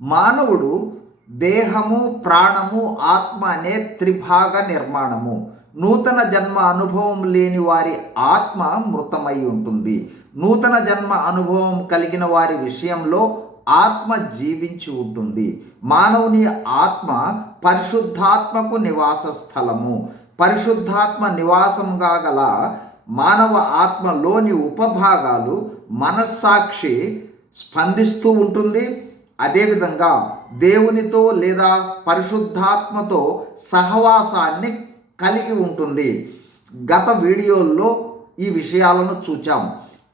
మానవుడు దేహము ప్రాణము ఆత్మ అనే త్రిభాగ నిర్మాణము. నూతన జన్మ అనుభవం లేని వారి ఆత్మ మృతమై ఉంటుంది. నూతన జన్మ అనుభవం కలిగిన వారి విషయంలో ఆత్మ జీవించి ఉంటుంది. మానవుని ఆత్మ పరిశుద్ధాత్మకు నివాస స్థలము. పరిశుద్ధాత్మ నివాసంగా గల మానవ ఆత్మలోని ఉపభాగాలు మనస్సాక్షి స్పందిస్తూ ఉంటుంది. అదేవిధంగా దేవునితో లేదా పరిశుద్ధాత్మతో సహవాసాన్ని కలిగి ఉంటుంది. గత వీడియోల్లో ఈ విషయాలను చూచాం.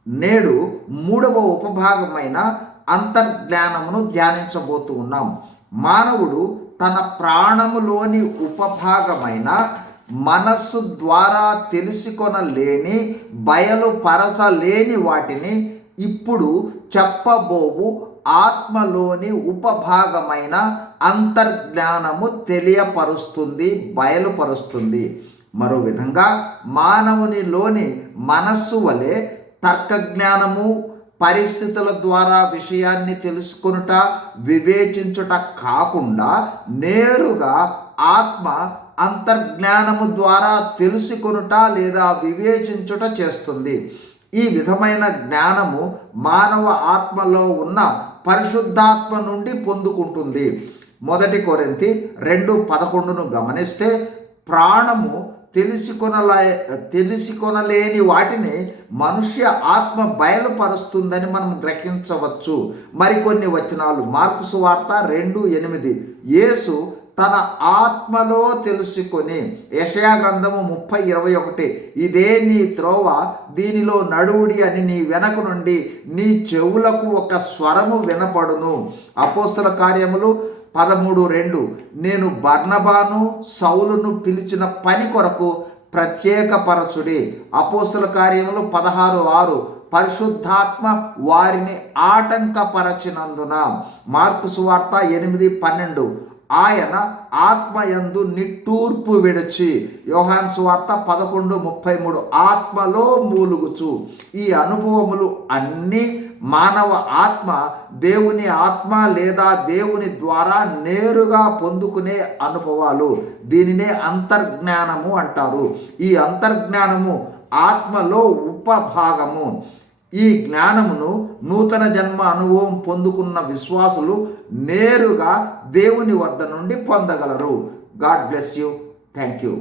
నేడు మూడవ ఉపభాగమైన అంతర్జ్ఞానమును ధ్యానించబోతూ ఉన్నాం. మానవుడు తన ప్రాణములోని ఉపభాగమైన మనస్సు ద్వారా తెలుసుకొనలేని బయలుపరచలేని వాటిని ఇప్పుడు చెప్పబోవు ఆత్మలోని ఉపభాగమైన అంతర్జ్ఞానము తెలియపరుస్తుంది బయలుపరుస్తుంది. మరో విధంగా మానవునిలోని మనస్సు వలె తర్కజ్ఞానము పరిస్థితుల ద్వారా విషయాన్ని తెలుసుకొనుట వివేచించుట కాకుండా నేరుగా ఆత్మ అంతర్జ్ఞానము ద్వారా తెలుసుకొనుట లేదా వివేచించుట చేస్తుంది. ఈ విధమైన జ్ఞానము మానవ ఆత్మలో ఉన్న పరిశుద్ధాత్మ నుండి పొందుకుంటుంది. మొదటి కొరింతి రెండు పదకొండును గమనిస్తే ప్రాణము తెలుసుకొనలే తెలుసుకొనలేని వాటిని మనుష్య ఆత్మ బయలుపరుస్తుందని మనం గ్రహించవచ్చు. మరికొన్ని వచనాలు మార్కు వార్త రెండు ఎనిమిది. యేసు తన ఆత్మలో తెలుసుకొని యషయా గ్రంథము ముప్పై ఇరవై ఒకటి ఇదే నీ త్రోవ దీనిలో నడువుడి అని నీ వెనక నుండి నీ చెవులకు ఒక స్వరము వినపడును అపోస్తల కార్యములు పదమూడు రెండు నేను బర్ణబాను సౌలును పిలిచిన పని కొరకు ప్రత్యేకపరచుడి. అపోస్తుల కార్యములు పదహారు ఆరు పరిశుద్ధాత్మ వారిని ఆటంకపరచినందున. మార్కు సువార్త ఎనిమిది పన్నెండు ఆయన ఆత్మయందు నిట్టూర్పు విడిచి యోహాన్ సువార్త పదకొండు ముప్పై మూడు ఆత్మలో మూలుగుచు. ఈ అనుభవములు అన్నీ మానవ ఆత్మ దేవుని ఆత్మ లేదా దేవుని ద్వారా నేరుగా పొందుకునే అనుభవాలు. దీనినే అంతర్జ్ఞానము అంటారు. ఈ అంతర్జ్ఞానము ఆత్మలో ఉపభాగము. ఈ జ్ఞానమును నూతన జన్మ అనుభవం పొందుకున్న విశ్వాసులు నేరుగా దేవుని వద్ద నుండి పొందగలరు. God bless you thank you